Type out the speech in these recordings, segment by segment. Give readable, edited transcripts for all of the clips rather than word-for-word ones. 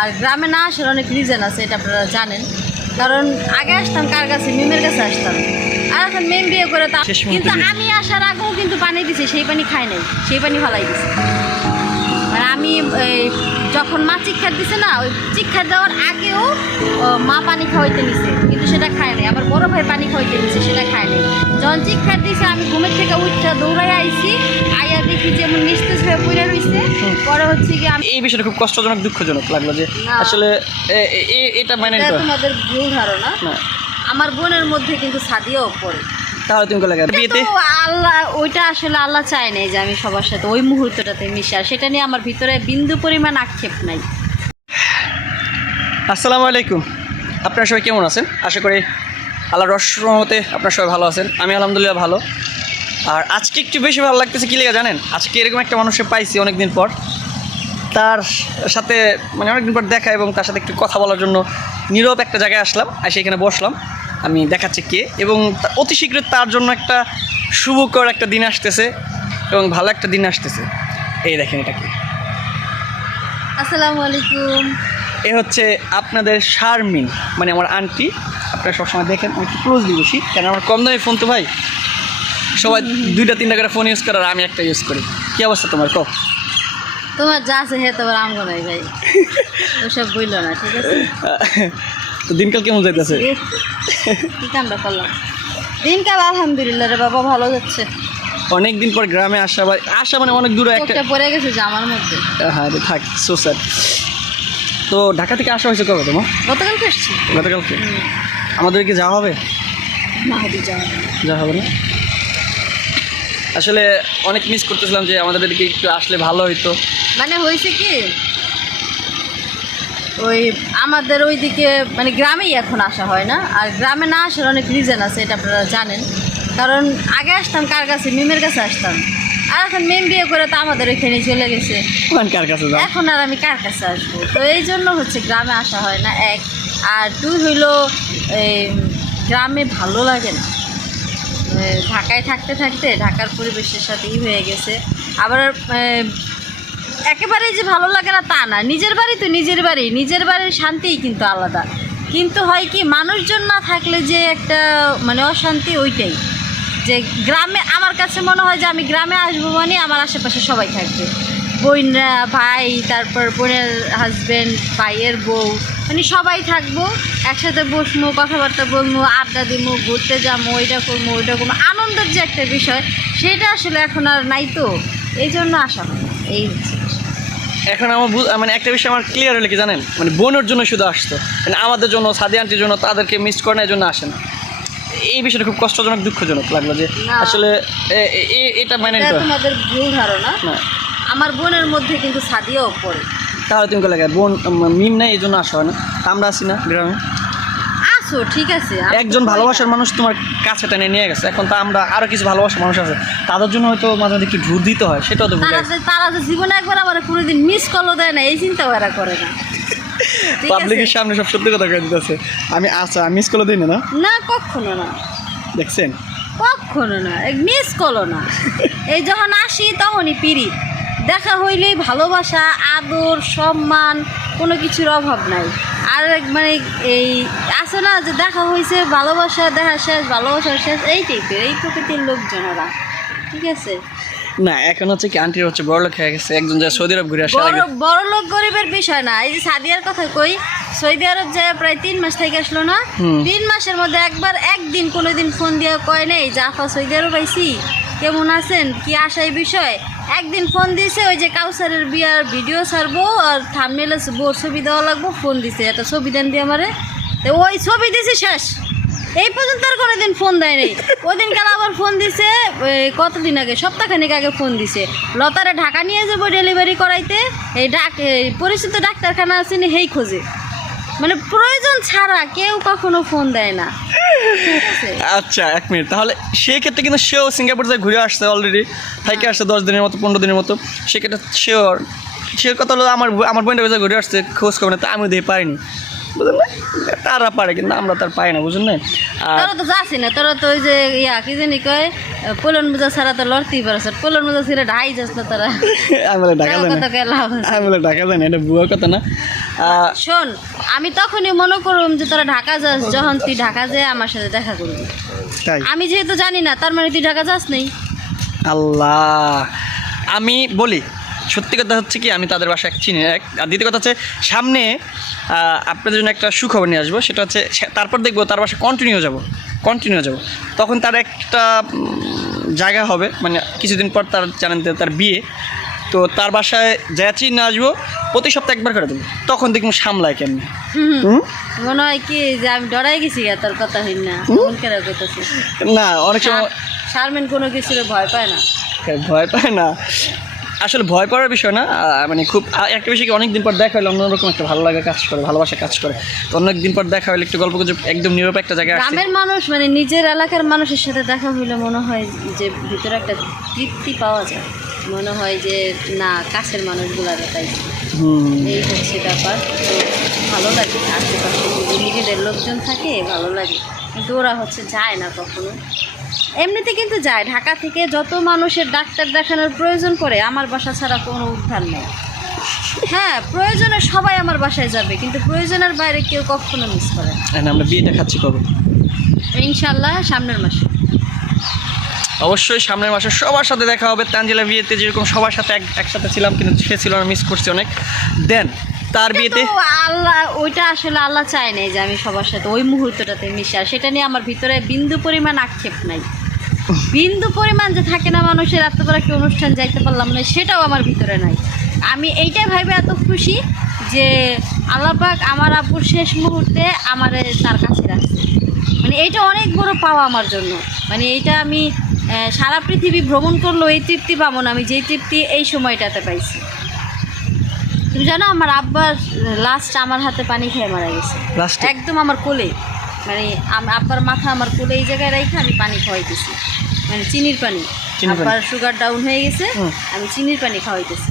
আর গ্রামে না আসার অনেক রিজন আছে, এটা আপনারা জানেন। কারণ আগে আসতাম কার কাছে, মিমের কাছে আসতাম। আর এখন মেম বিয়ে করে তা, কিন্তু আমি আসার আগেও কিন্তু পানি দিছি, সেই পানি খাই নাই, সেই পানি ফালাই দিছি। মানে আমি যখন মা চিক্ষার দিছে না, ওই চিক্ষার দেওয়ার আগেও মা পানি খাওয়াইতে নিছে, কিন্তু সেটা খায় নাই। আমার বড় ভাই পানি খাওয়াইতে নিছে, সেটা খায় নাই। যখন চিক্ষার দিছে আমি ঘুমের থেকে উঠটা দৌড়াই আইছি, আইয়া দেখি যেমন নিস্তেজ হয়ে পড়ে রয়েছে। পরে হচ্ছে কি আমি এই বিষয়টা খুব কষ্টজনক, দুঃখজনক লাগলো যে আসলে এটা মানে তোমাদের ভুল ধারণা। আমার বোনের মধ্যে কিন্তু সাদিয়াও পড়ে। তাহলে তুমি লাগে বিয়েতে আল্লাহ ওইটা আসলে আল্লাহ চায় নাই যে আমি সবার সাথে ওই মুহূর্তটাতে মিশি, আর সেটা নিয়ে আমার ভিতরে বিন্দু পরিমাণ আক্ষেপ নাই। আসসালামু আলাইকুম, আপনারা সবাই কেমন আছেন? আশা করি আল্লাহর রহমতে আপনারা সবাই ভালো আছেন। আমি আলহামদুলিল্লাহ ভালো। আর আজকে একটু বেশি ভালো লাগতেছে কী লেগে জানেন? আজকে এরকম একটা মানুষকে পাইছি অনেকদিন পর, তার সাথে মানে অনেকদিন পর দেখা, এবং তার সাথে একটু কথা বলার জন্য নীরব একটা জায়গায় আসলাম, আর সেখানে বসলাম। আমি দেখাচ্ছি কে, এবং অতি শীঘ্রই তার জন্য একটা শুভকর একটা দিন আসতেছে এবং ভালো একটা দিন আসতেছে। এই দেখেন এটা কি। আসসালামু আলাইকুম। এ হচ্ছে আপনাদের শারমিন, মানে আমার আন্টি। আপনারা সবসময় দেখেন, আমি একটু ক্লোজলি বসি, কেন আমার কম দামি ফোন তো ভাই, সবাই 2-3টা করে ফোন ইউজ করে, আর আমি একটা ইউজ করি। কী অবস্থা তোমার? কো তোমার যা আছে হে তোমার আমগো নাই ভাই, ওসব বইলো না, ঠিক আছে? তো দিনকাল কেমন যাইতেছে? কি কামটা করলাম? দিনকাল আলহামদুলিল্লাহ রে বাবা, ভালো যাচ্ছে। অনেক দিন পর গ্রামে আসা মানে অনেক দূরে একটা পড়ে গেছে জামার মধ্যে। হ্যাঁ থাক, সো স্যার। তো ঢাকা থেকে আসা হয়েছে কবে তোমার? গতকালকে এসছি। গতকালকে? আমাদেরকে যাওয়া হবে? না হবে, যাওয়া হবে না। আসলে অনেক মিস করতেছিলাম যে আমাদের এদিকে একটু আসলে ভালো হইতো। মানে হয়েছে কি, ওই আমাদের ওইদিকে মানে গ্রামেই এখন আসা হয় না। আর গ্রামে না আসার অনেক রিজন আছে, এটা আপনারা জানেন। কারণ আগে আসতাম কার কাছে, মিমের কাছে আসতাম। আর এখন মেম বিয়ে করে তো আমাদের ওইখানে চলে গেছে, কার কাছে যাও? এখন আর আমি কার কাছে আসবো? তো এই জন্য হচ্ছে গ্রামে আসা হয় না, এক। আর দুই হইলো এই গ্রামে ভালো লাগে না। ঢাকায় থাকতে থাকতে ঢাকার পরিবেশের সাথেই হয়ে গেছে। আবার একেবারেই যে ভালো লাগে না তা না, নিজের বাড়ি তো নিজের বাড়ি, নিজের বাড়ির শান্তিই কিন্তু আলাদা। কিন্তু হয় কি, মানুষজন না থাকলে যে একটা মানে অশান্তি, ওইটাই। যে গ্রামে আমার কাছে মনে হয় যে আমি গ্রামে আসবো মানে আমার আশেপাশে সবাই থাকবে, বোনরা, ভাই, তারপর বোনের হাজব্যান্ড, ভাইয়ের বউ, মানে সবাই থাকবো, একসাথে বসবো, কথাবার্তা বলবো, আড্ডা দিব, ঘুরতে যাবো, ওইটা করবো ওইটা করবো, আনন্দের যে একটা বিষয়, সেটা আসলে এখন আর নাই। তো এই জন্য আসা হয় না, এই হচ্ছে। এখন আমার মানে একটা বিষয় আমার ক্লিয়ার হলে কি জানেন, মানে বোনের জন্য শুধু আসতো, মানে আমাদের জন্য, সাদি আন্টির জন্য, তাদেরকে মিস করে না, এই জন্য আসে না। এই বিষয়টা খুব কষ্টজনক, দুঃখজনক লাগলো যে আসলে এটা মানে তোমাদের ভুল ধারণা। আমার বোনের মধ্যে কিন্তু সাদিয়াও পড়ে। তাহলে তুমি লাগে বোন মিম নেই, এই জন্য আসা হয় না। আমরা আসি না গ্রামে? আসো, ঠিক আছে। একজন ভালোবাসার মানুষ তোমার কাছে টেনে নিয়ে গেছে, এখন তো আমরা আরো কিছু ভালোবাসার মানুষ আছে, তাদের জন্য হয়তো মাঝে মাঝে একটু ঢুর দিতে হয়, সেটাও তো তারা তো জীবনে একবার আবার কোনোদিন মিস কলও দেয় না, এই চিন্তা ওরা করে না। পাবলিকের সামনে সব সত্যি কথা কয়ে দিতেছে। আমি মিস কলও দিই না। না, কখনো না। দেখছেন? কখনো না, মিস করলো না। এই যখন আসি তখনই পিরিত, দেখা হইলেই ভালোবাসা, আদর, সম্মান, কোনো কিছুর অভাব নাই। আর মানে এই আছে না যে দেখা হয়েছে, ভালোবাসা, দেখা শেষ, ভালোবাসা শেষ, এই টাইপের, এই প্রকৃতির লোকজনেরা, ঠিক আছে? না, এখন হচ্ছে কি, আন্টির হচ্ছে বড়লোক হয়ে গেছে, একজন যা সৌদি আরব ঘুরে আসে। বড় লোক গরিবের বিষয় না। এই যে সাদিয়ার কথা কই, সৌদি আরব যায় প্রায় 3 মাস থেকে আসলো না। 3 মাসের মধ্যে একদিন কোনোদিন ফোন দিয়ে কয় নেই জাফা সৌদি আরব আইছি, কেমন আছেন, কি আসা, এই বিষয় একদিন ফোন দিছে। ওই যে কাউসারের বিয়ার ভিডিও ছাড়বো আর থাম্বনেলে বোর ছবি দেওয়া লাগবো, ফোন দিছে, একটা ছবি দেন দিয়ে আমারে, তো ওই ছবি দিছে, শেষ। এই পর্যন্ত আর কোনোদিন ফোন দেয় নেই। ওই দিনকাল আবার ফোন দিছে কতদিন আগে, সপ্তাহখানেক আগে ফোন দিছে, লতারে ঢাকা নিয়ে যাবো ডেলিভারি করাইতে, এই পরিচিত ডাক্তারখানা আছে নি, হেই খোঁজে। মানে প্রয়োজন ছাড়া কেউ কখনো ফোন দেয় না। আচ্ছা, 1 মিনিট। তাহলে সেক্ষেত্রে কিন্তু সেও সিঙ্গাপুর থেকে ঘুরে আসছে, অলরেডি থেকে আসছে 10 দিনের মতো, 15 দিনের মতো। সেক্ষেত্রে সে কথা হলো আমার বোনটা ঘুরে আসছে, খোঁজ খবর না, তো আমিও দিয়ে পারিনি। বুঝলেন না? তারা পারে কিন্তু আমরা তার পাই না, বুঝলেন না? আর তোরা তো যাচ্ছি না, তোরা তো ওই যে কি জানি কয় পোলন মোজা ছাড়া তো লড়তেই পারছ, পোলন মোজা ছেড়ে ঢাই যাস না তোরা। আমি বলে ঢাকা যায় না, কত লাভ আছে? আমি বলে ঢাকা যায় না, এটা বুয়া কথা না। শোন, আমি তখনই মনে করুম যে তোরা ঢাকা যাস যখন তুই ঢাকা যেয়ে আমার সাথে দেখা করবি। তাই আমি যেহেতু জানি না, তার মানে তুই ঢাকা যাস নেই। আল্লাহ, আমি বলি সত্যি কথা হচ্ছে কি, আমি তাদের বাসা চিনি এক। আর দ্বিতীয় কথা হচ্ছে সামনে আপনাদের জন্য একটা সুখবর নিয়ে আসবো, সেটা হচ্ছে তারপর দেখবো তার বাসা কন্টিনিউ যাব, তখন তার একটা জায়গা হবে, মানে কিছুদিন পর তার জানেন তার বিয়ে, তো তার বাসায় যা চিনে আসবো, প্রতি সপ্তাহে একবার করে দেবো, তখন দেখবো সামলায় কেমনি। মনে হয় কি যে আমি ডরাই গেছি তোর কথা হইন না, মন কেন করতেছি না, অনেক সময় শারমিন কোনো কিছু ভয় পায় না। ভয় পায় না, আসলে ভয় পাওয়ার বিষয় না, মানে খুব একটা বিষয় কি, অনেকদিন পর দেখা হলে অন্যরকম একটা ভালো লাগা কাজ করে, ভালোবাসা কাজ করে। তো অনেকদিন পর দেখা হলে একটু গল্প গুজব, একদম নীরব একটা জায়গায় আসছে। গ্রামের মানুষ মানে নিজের এলাকার মানুষের সাথে দেখা হইলে মনে হয় যে ভিতরে একটা তৃপ্তি পাওয়া যায়, মনে হয় যে না কাছের মানুষগুলারে তাই। এই হচ্ছে ব্যাপার। তো ভালো লাগে আশেপাশে যদি নিজেদের লোকজন থাকে, ভালো লাগে। কিন্তু ওরা হচ্ছে যায় না কখনো, এমনিতে কিন্তু যায়। ঢাকা থেকে যত মানুষের ডাক্তার দেখানোর প্রয়োজন পড়ে, আমার বাসা ছাড়া কোনো উদ্ধার নেই। হ্যাঁ, প্রয়োজনে সবাই আমার বাসায় যাবে, কিন্তু প্রয়োজনের বাইরে কেউ কখনো মিস করে না। আমরা বিয়েটা খাচ্ছি কবে? ইনশাল্লাহ সামনের মাসে। অবশ্যই সামনের মাসে সবার সাথে দেখা হবে। তানজিলা বিয়েতে যেরকম সবার সাথে একসাথে ছিলাম, কিন্তু সে ছিল না, মিস করছি অনেক। দেন তার বিয়েতে আল্লাহ, ওইটা আসলে আল্লাহ চায় নাই যে আমি সবার সাথে ওই মুহূর্তটাতে মিশে, আর সেটা নিয়ে আমার ভিতরে বিন্দু পরিমাণ আক্ষেপ নাই। বিন্দু পরিমাণ যে থাকে না মানুষের, এত বড় একটা অনুষ্ঠান যাইতে পারলাম না, সেটাও আমার ভিতরে নাই। আমি এইটাই ভাবে এত খুশি যে আল্লাহ পাক আমার আব্বুর শেষ মুহূর্তে আমারে তার কাছে রাখছে। মানে এইটা অনেক বড় পাওয়া আমার জন্য। মানে এইটা আমি সারা পৃথিবী ভ্রমণ করলেও এই তৃপ্তি পাবো না, আমি যেই তৃপ্তি এই সময়টাতে পাইছি। তুমি জানো আমার আব্বা লাস্ট আমার হাতে পানি খেয়ে মারা গেছে, একদম আমার কোলে। মানে আব্বার মাথা আমার কোলে এই জায়গায় রেখে আমি পানি খাওয়াইতেছি, মানে চিনির পানি। আব্বার সুগার ডাউন হয়ে গেছে, আমি চিনির পানি খাওয়াইতেছি।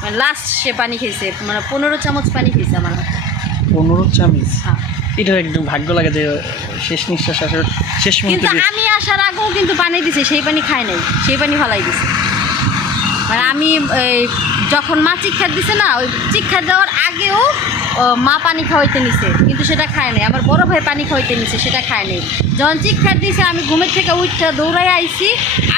মানে লাস্ট সে পানি খেয়েছে, মানে 15 চামচ পানি খেয়েছে আমার হাতে। 15 চামচ? হ্যাঁ। এটা একদম ভাগ্য লাগে যে শেষ নিঃশ্বাস আসলে শেষ মুহূর্তে। কিন্তু আমি আসার আগেও কিন্তু পানি দিছে, সেই পানি খাই নাই, সেই পানি ফালাই দিছে। মানে আমি যখন মা চিক্ষার দিছে না, ওই চিক্ষার দেওয়ার আগেও মা পানি খাওয়াইতে নিছে, কিন্তু সেটা খায় নাই। আমার বড় ভাই পানি খাওয়াইতে নিছে, সেটা খায় নাই। যখন চিক্ষার দিছে, আমি ঘুমের থেকে উঠটা দৌড়াই আইছি,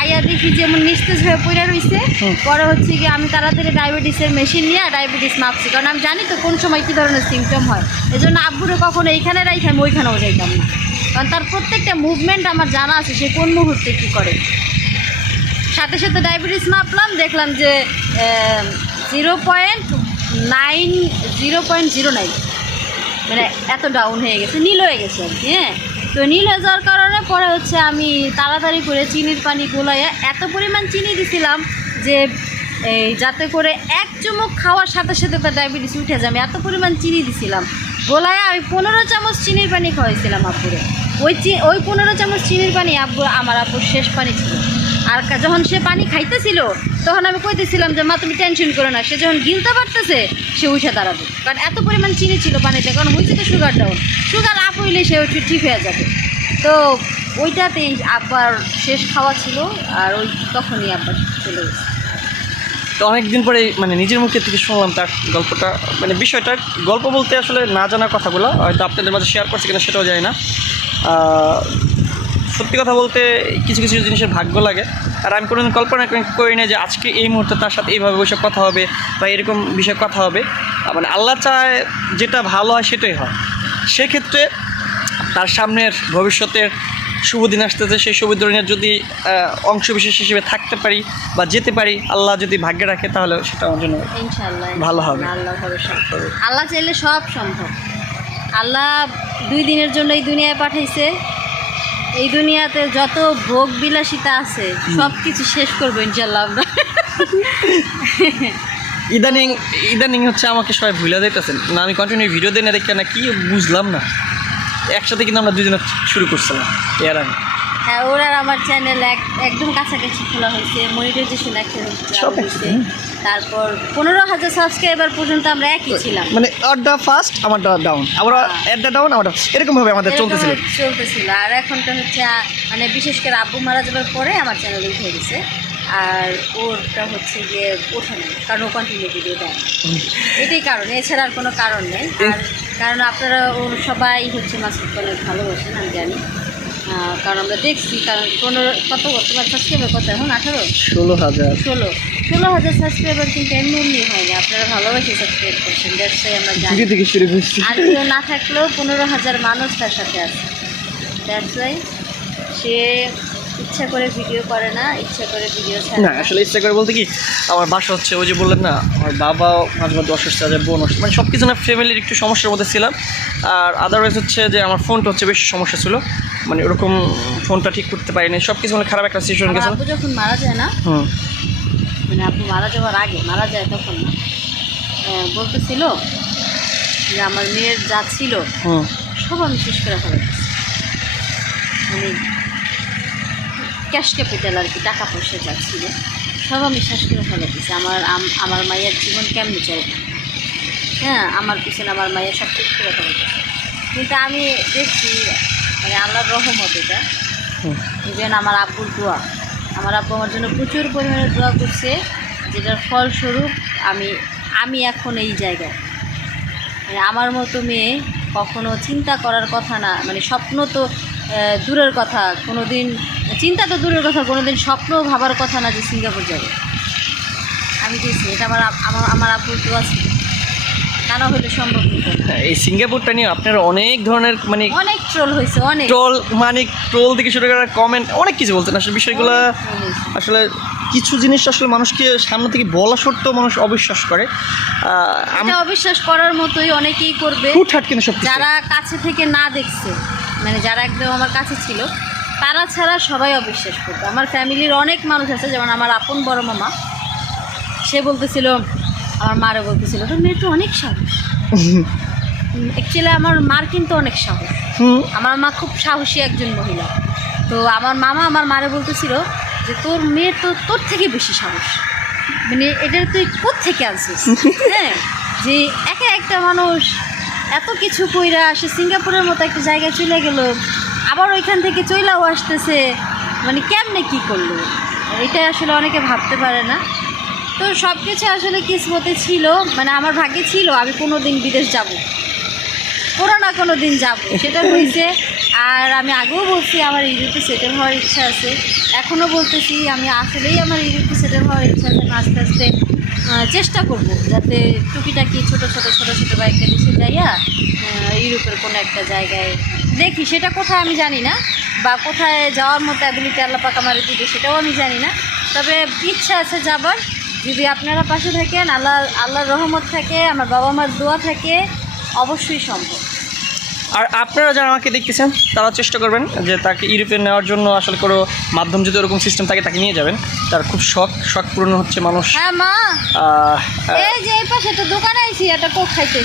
আইয়া দেখি যেমন নিস্তেজ হয়ে পড়ে রয়েছে। পরে হচ্ছে কি আমি তাড়াতাড়ি ডায়াবেটিসের মেশিন নিয়ে ডায়াবেটিস মাপছি, কারণ আমি জানি তো কোন সময় কী ধরনের সিমটম হয়। এই জন্য আব্বুরে কখনো এইখানে রাইখে আমি ওইখানেও যাইতাম না, কারণ তার প্রত্যেকটা মুভমেন্ট আমার জানা আছে, সে কোন মুহূর্তে কী করে। সাথে সাথে ডায়াবেটিস মাপলাম, দেখলাম যে 0.09, মানে এত ডাউন হয়ে গেছে, নীল হয়ে গেছে আর কি। হ্যাঁ, তো নীল হয়ে যাওয়ার কারণে পরে হচ্ছে আমি তাড়াতাড়ি করে চিনির পানি গোলাইয়া এত পরিমাণ চিনি দিছিলাম যে যাতে করে এক চুমুক খাওয়ার সাথে সাথে তার ডায়াবেটিস উঠে যায়। আমি এত পরিমাণ চিনি দিছিলাম গোলাইয়া, আমি 15 চামচ চিনির পানি খাওয়াইছিলাম আব্বুরে। ওই 15 চামচ চিনির পানি আমার আব্বুর শেষ পানি ছিল। আর যখন সে পানি খাইতেছিল, তখন আমি কইতেছিলাম যে মা তুমি টেনশন করো না, সে যখন গিলতে পারতেছে সে উঠে দাঁড়াবে, কারণ এত পরিমাণ চিনি ছিল পানিতে। কারণ হয়েছে তো সুগার ডাউন, সুগার আপ হইলে সে ঠিক হয়ে যাবে। তো ওইটাতেই আব্বার শেষ খাওয়া ছিল, আর ওই তখনই আব্বার চলে গেছে। তো অনেকদিন পরে মানে নিজের মুখে থেকে শুনলাম তার গল্পটা, মানে বিষয়টা গল্প বলতে আসলে না জানা কথাগুলো হয়তো আপনাদের মাঝে শেয়ার করছে কিনা সেটাও জানি না। সত্যি কথা বলতে কিছু কিছু জিনিসের ভাগ্য লাগে, আর আমি কোনোদিন কল্পনা করি না যে আজকে এই মুহূর্তে তার সাথে এইভাবে বসে কথা হবে বা এরকম বিষয়ে কথা হবে। মানে আল্লাহ চায় যেটা ভালো হয় সেটাই হয়। সেক্ষেত্রে তার সামনের ভবিষ্যতের শুভ দিন আসতেছে, সেই শুভ দিনের যদি অংশবিশেষ হিসেবে থাকতে পারি বা যেতে পারি, আল্লাহ যদি ভাগ্যে রাখে, তাহলে সেটা আমার জন্য ইনশাআল্লাহ ভালো হবে। আল্লাহ ভরসা, আল্লাহ চাইলে সব সম্ভব। আল্লাহ 2 দিনের জন্য এই দুনিয়ায় পাঠাইছে। এই দুনিয়াতে যত ভোগ বিলাসিতা আছে সব কিছু শেষ করবো ইনশাআল্লাহ আমরা। ইদানিং হচ্ছে আমাকে সবাই ভুলে যাইতেছেন না, আমি কন্টিনিউ ভিডিও দিই না, দেখে না কি বুঝলাম না। একসাথে কিন্তু আমরা 2 জন শুরু করছিলাম এর আগে। হ্যাঁ, ওর আর আমার চ্যানেল একদম কাছাকাছি খোলা হয়েছে, মনিটাইজেশন একটা হয়েছে। তারপর 15,000 সাবস্ক্রাইবার পর্যন্ত আমরা একই ছিলাম। মানে আড্ডা ফার্স্ট আমারটা ডাউন, আবার আড্ডা ডাউন আমারটা, এরকমভাবে আমাদের চলতেছিল। চলতেছিল। আর এখনটা হচ্ছে মানে বিশেষ করে আব্বু মারা যাবার পরে আমার চ্যানেল উঠে গেছে, আর ওরটা হচ্ছে গিয়ে ওঠে না, কারণ ও কন্টিনিউ ভিডিও দেয়। এটাই কারণ, এছাড়া আর কোনো কারণ নেই। আর কারণ আপনারা ও সবাই হচ্ছে মাসুদকে অনেক ভালোবাসেন, আমি জানি, কারণ আমরা দেখছি। কারণ তোমার সাবস্ক্রাইবার কত এখন? 16,000 সাবস্ক্রাইবার কিন্তু এমনি এমনি হয়নি, আপনারা ভালোবাসে সাবস্ক্রাইব করছেন, দ্যাটস ওয়াই আমরা জানি। আর কেউ না থাকলেও 15,000 মানুষ তার সাথে আছে, দ্যাটস ওয়াই সে ইচ্ছা করে ভিডিও করে না, ইচ্ছা করে ভিডিও ছাড়ে না। আসলে ইচ্ছা করে বলতে কি, আমার বাসা হচ্ছে ওই যে বললেন না, আমার বাবা মাঝে মাঝে অসুস্থ আছে, বোন অসুস্থ, মানে সব কিছু না ফ্যামিলির একটু সমস্যার মধ্যে ছিলাম। আর আদারওয়াইজ হচ্ছে যে আমার ফোনটা হচ্ছে বেশি সমস্যা ছিল, মানে ওরকম ফোনটা ঠিক করতে পারিনি, সব কিছু মানে খারাপ একটা সিচুয়েশন গেছে। আব্বু যখন মারা যায় না, মানে আব্বু মারা যাওয়ার আগে, মারা যায় তখন না, বলতেছিল যে আমার মেয়ের যা ছিল সব আমি শেষ করে ফেলেছি, মানে ক্যাশ ক্যাপিটাল আর কি, টাকা পয়সা যা ছিল সব আমি শেষ করে ফেলেছি। আমার মায়ের জীবন কেমনি চাইবে, হ্যাঁ, আমার পিছনে আমার মায়ের সব ঠিক করে ফেলেছে। কিন্তু আমি দেখছি মানে আল্লাহর রহমত, এটা ইভেন আমার আব্বুর দোয়া, আমার আব্বু আমার জন্য প্রচুর পরিমাণে দোয়া করছে, যেটার ফলস্বরূপ আমি এখন এই জায়গায়। মানে আমার মতো মেয়ে কখনো চিন্তা করার কথা না, মানে স্বপ্ন তো দূরের কথা, কোনো দিন চিন্তা তো দূরের কথা, কোনো দিন স্বপ্ন ভাবার কথা না যে সিঙ্গাপুর যাবে। আমি গেছি, এটা আমার আব্বুর দোয়া ছিল, তা না হলে সম্ভব হতো না। এই সিঙ্গাপুরটা নিয়ে আপনারা অনেক ধরনের মানে অনেক ট্রোল হয়েছে, অনেক ট্রোল, মানে ট্রোল থেকে শুরু করে কমেন্ট অনেক কিছু বলতেন। আসলে বিষয়গুলো আসলে কিছু জিনিস আসলে মানুষকে সামনে থেকে বলা সত্ত্বেও মানুষ অবিশ্বাস করে। এটা অবিশ্বাস করার মতোই অনেকেই করবে, হুটহাট কিন্তু সব যারা কাছে থেকে না দেখছে, মানে যারা একদম আমার কাছে ছিল তারা ছাড়া সবাই অবিশ্বাস করবে। আমার ফ্যামিলির অনেক মানুষ আছে, যেমন আমার আপন বড় মামা, সে বলতেছিল, আমার মারও বলতেছিল, তোর মেয়ে তো অনেক সাহস। অ্যাকচুয়ালি আমার মার কিন্তু অনেক সাহস, আমার মা খুব সাহসী একজন মহিলা। তো আমার মামা আমার মারে বলতেছিল যে তোর মেয়ে তো তোর থেকে বেশি সাহস, মানে এটা তুই কোত্থেকে আনছিস? হ্যাঁ, যে একা একটা মানুষ এত কিছু কইরা সে সিঙ্গাপুরের মতো একটা জায়গায় চলে গেল, আবার ওইখান থেকে চইলাও আসতেছে, মানে কেমনে কী করলো, এটা আসলে অনেকে ভাবতে পারে না। তো সব কিছু আসলে কিসমতে ছিল, মানে আমার ভাগ্যে ছিল আমি কোনো দিন বিদেশ যাব, কোনো না কোনো দিন যাব, সেটা হয়েছে। আর আমি আগেও বলছি আমার ইউরোপে সেটেল হওয়ার ইচ্ছা আছে, এখনও বলতেছি আমি আসলেই আমার ইউরোপে সেটেল হওয়ার ইচ্ছা আছে। আস্তে আস্তে চেষ্টা করব যাতে টুকিটাকি ছোটো কয়েকটা দেশে যাইয়া ইউরোপের কোনো একটা জায়গায় দেখি, সেটা কোথায় আমি জানি না, বা কোথায় যাওয়ার মতো অ্যাবিলিটি আল্লাহ পাক আমার দিবে সেটাও আমি জানি না, তবে ইচ্ছা আছে যাবার। যদি আপনারা পাশে থাকেন, আল্লাহর রহমত থাকে, আমার বাবা মার দোয়া থাকে, অবশ্যই সম্ভব। আর আপনারা যারা আমাকে দেখতেছেন তারা চেষ্টা করবেন যে তাকে ইউরোপে নেওয়ার জন্য আসলে কোনো মাধ্যম যদি ওরকম সিস্টেম থাকে তাকে নিয়ে যাবেন। তার খুব শখ পূরণ হচ্ছে মানুষ। হ্যাঁ মা, এই যে এই পাশে তো দোকানে আইছি একটা কোক খাইতে।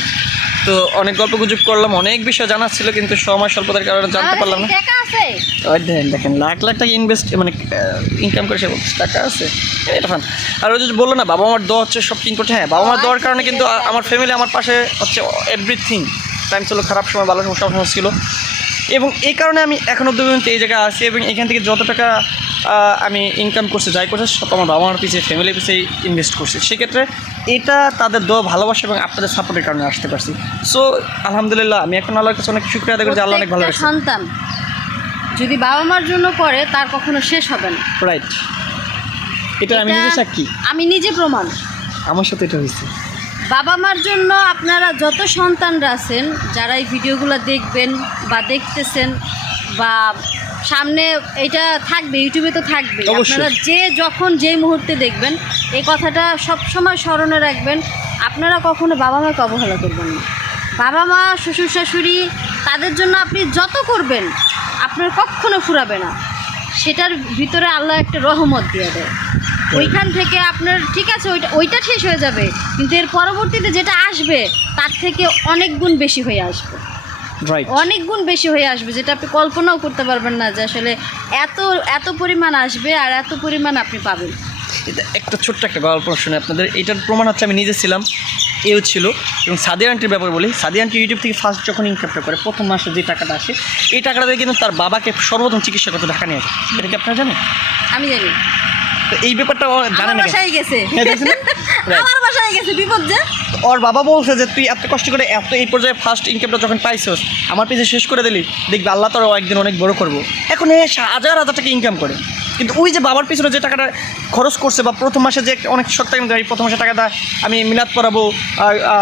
তো অনেক গল্প গুজব করলাম, অনেক বিষয় জানার ছিল, কিন্তু সময় স্বল্পতার কারণে জানতে পারলাম না। টাকা আছে, ওই দেখেন লাখ টাকা ইনভেস্ট মানে ইনকাম করে সে বলছে টাকা আছে, এটা ফান। আর ওই যে বললো না বাবা মার দোয়া হচ্ছে সব করছে, হ্যাঁ বাবা মার দোয়ার কারণে কিন্তু আমার ফ্যামিলি আমার পাশে হচ্ছে এভরিথিং। টাইম ছিল, খারাপ সময় ভালো সময় সব সময় ছিল, এবং এই কারণে আমি এখনও পর্যন্ত এই জায়গায় আছি, এবং এখান থেকে যত টাকা আমি ইনকাম করছি যাই করছে সব আমার বাবা মার পিছিয়ে ফ্যামিলির পিছিয়ে ইনভেস্ট করছি। সেক্ষেত্রে এটা তাদের দোয়া ভালোবাসা এবং আপনাদের সাপোর্টের কারণে আসতে পারছি। সো আলহামদুলিল্লাহ, আমি এখন আল্লাহর কাছে অনেক শুকরিয়া আদায় করি যে আল্লাহ অনেক ভালো রাখছে। সন্তান যদি বাবা মার জন্য করে তার কখনো শেষ হবে না, রাইট, এটা আমি নিজে সাক্ষী, আমি নিজে প্রমাণ, আমার সাথে এটা হয়েছে। বাবা মার জন্য আপনারা যত সন্তানরা আছেন, যারা এই ভিডিওগুলো দেখবেন বা দেখতেছেন, বা সামনে এটা থাকবে, ইউটিউবে তো থাকবে, আপনারা যে যখন যেই মুহূর্তে দেখবেন এই কথাটা সব সময় স্মরণে রাখবেন, আপনারা কখনো বাবা মাকে অবহেলা করবেন না। বাবা মা, শ্বশুর শাশুড়ি, তাদের জন্য আপনি যত করবেন আপনার কখনো ফুরাবে না, সেটার ভিতরে আল্লাহ একটা রহমত দিয়ে দেয়। ওইখান থেকে আপনার ঠিক আছে ওইটা শেষ হয়ে যাবে, কিন্তু এর পরবর্তীতে যেটা আসবে তার থেকে অনেক গুণ বেশি হয়ে আসবে, অনেক গুণ বেশি হয়ে আসবে, যেটা আপনি কল্পনাও করতে পারবেন না যে আসলে এত পরিমাণ আসবে আর এত পরিমাণ আপনি পাবেন। এটা একটা ছোট্ট একটা গল্প শুনে আপনাদের, এটার প্রমাণ হচ্ছে আমি নিজে ছিলাম, এও ছিল। এবং সাদিয়া আন্টির ব্যাপার বলি, সাদিয়া আন্টি ইউটিউব থেকে ফার্স্ট যখন ইনকামটা করে প্রথম মাসে যে টাকাটা আসে, এই টাকাটা দিয়ে কিন্তু তার বাবাকে সর্বপ্রথম চিকিৎসা করতে ঢাকা নিয়ে আসে। এটা কি আপনারা জানেন? আমি জানি, তো এই ব্যাপারটা জানেন আমার না? বাসায় গেছে, হ্যাঁ, দেখছেন না? Right. আমার বাসায় গেছে বিপদ যে। ওর বাবা বলছে যে তুই এত কষ্ট করে এত এই পর্যায়ে ফার্স্ট ইনকামটা যখন পাইছস, আমার পিছিয়ে শেষ করে দিলি, দেখবি আল্লাহ তোর একদিন অনেক বড় করবো। এখন এ হাজার হাজার টাকা ইনকাম করে, কিন্তু ওই যে বাবার পিছনে যে টাকাটা খরচ করছে, বা প্রথম মাসে যে অনেক শখ থাকে না, প্রথম মাসে টাকাটা আমি মিলাদ পড়াবো,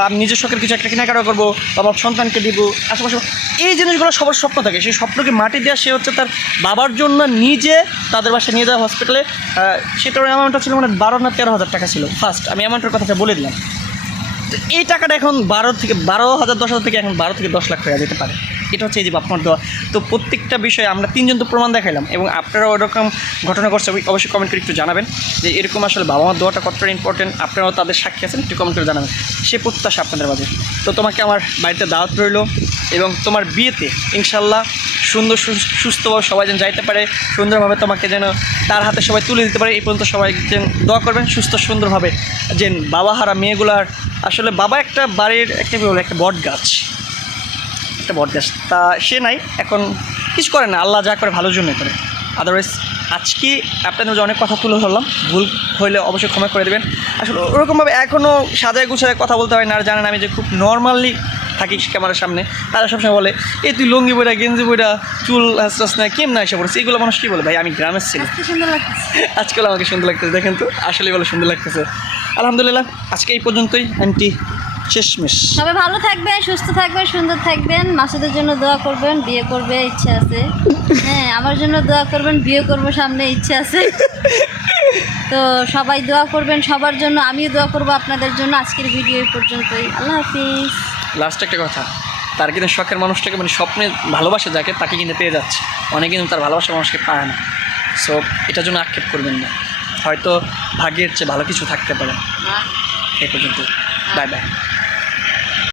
আমি নিজের শখের কিছু একটা কেনাকাটা করবো, বাবার সন্তানকে দিব, আশেপাশে এই জিনিসগুলো সবার স্বপ্ন থাকে। সেই স্বপ্নকে মাটি দেওয়া সে হচ্ছে তার বাবার জন্য নিজে তাদের বাসায় নিয়ে যাওয়া হসপিটালে। সেটার অ্যামাউন্টটা ছিল মানে 12 না 13,000 টাকা ছিল ফার্স্ট, আমি অ্যামাউন্টের কথাটা বলে দিলাম। তো এই টাকাটা এখন 12,000 10,000 থেকে এখন 12 থেকে 10 লাখ হয়ে যেতে পারে। এটা হচ্ছে এই যে বাপমার দোয়া। তো প্রত্যেকটা বিষয়ে আমরা তিনজন তো প্রমাণ দেখাইলাম, এবং আপনারাও ওরকম ঘটনা ঘটছে অবশ্যই কমেন্ট করে একটু জানাবেন যে এরকম আসলে বাবা মার দোয়াটা কতটা ইম্পর্টেন্ট, আপনারাও তাদের সাক্ষী আছেন, একটু কমেন্ট করে জানাবেন। সে প্রত্যাশা আপনাদের মাঝে। তো তোমাকে আমার বাড়িতে দাওয়াত রইল, এবং তোমার বিয়েতে ইনশাল্লাহ সুন্দর সুস্থভাবে সবাই যেন যাইতে পারে, সুন্দরভাবে তোমাকে যেন তার হাতে সবাই তুলে দিতে পারে। এই পর্যন্ত সবাই যেন দোয়া করবেন সুস্থ সুন্দরভাবে, যেন বাবাহারা মেয়েগুলার আসলে বাবা একটা বাড়ির একটা বট গাছ, একটা বট গাছ, তা সে নাই, এখন কিছু করে না, আল্লাহ যা করে ভালোর জন্য করে। আদারওয়াইজ আজকে আপনাদের অনেক কথা তুলে ধরলাম, ভুল হইলে অবশ্যই ক্ষমা করে দেবেন। আসলে ওরকমভাবে এখনও সাজায় গুছায় কথা বলতে হয় না। আর জানেন আমি যে খুব নর্মালি থাকি ক্যামেরার সামনে, তারা সবসময় বলে এই তুই লুঙ্গি বইটা গেঞ্জি বইটা চুল হাসটাস না কেমন এসে পড়েছে, এগুলো মানুষ কী বলে? ভাই আমি গ্রামের ছিলাম, আজকে সুন্দর লাগতেছে। আজকাল আমাকে সুন্দর লাগতেছে, দেখেন তো আসলে বলে সুন্দর লাগতেছে। আলহামদুলিল্লাহ, আজকে এই পর্যন্তই আন্টি, শেষমেশ। সবাই ভালো থাকবেন, সুস্থ থাকবেন, সুন্দর থাকবেন। মাসুদের জন্য দোয়া করবেন, বিয়ে করবে ইচ্ছা আছে। হ্যাঁ, আমার জন্য দোয়া করবেন, বিয়ে করবো সামনে ইচ্ছা আছে। তো সবাই দোয়া করবেন সবার জন্য, আমিও দোয়া করবো আপনাদের জন্য। আজকের ভিডিও এই পর্যন্তই, আল্লাহ হাফিজ। লাস্ট একটা কথা, তার কিন্তু শখের মানুষটাকে মানে স্বপ্নে ভালোবাসে যাকে, তাকে কিন্তু পেয়ে যাচ্ছে। অনেকে কিন্তু তার ভালোবাসার মানুষকে পায় না। সো এটার জন্য আক্ষেপ করবেন না, হয়তো ভাগ্যের চেয়ে ভালো কিছু থাকতে পারে। এই পর্যন্ত, বাই বাই।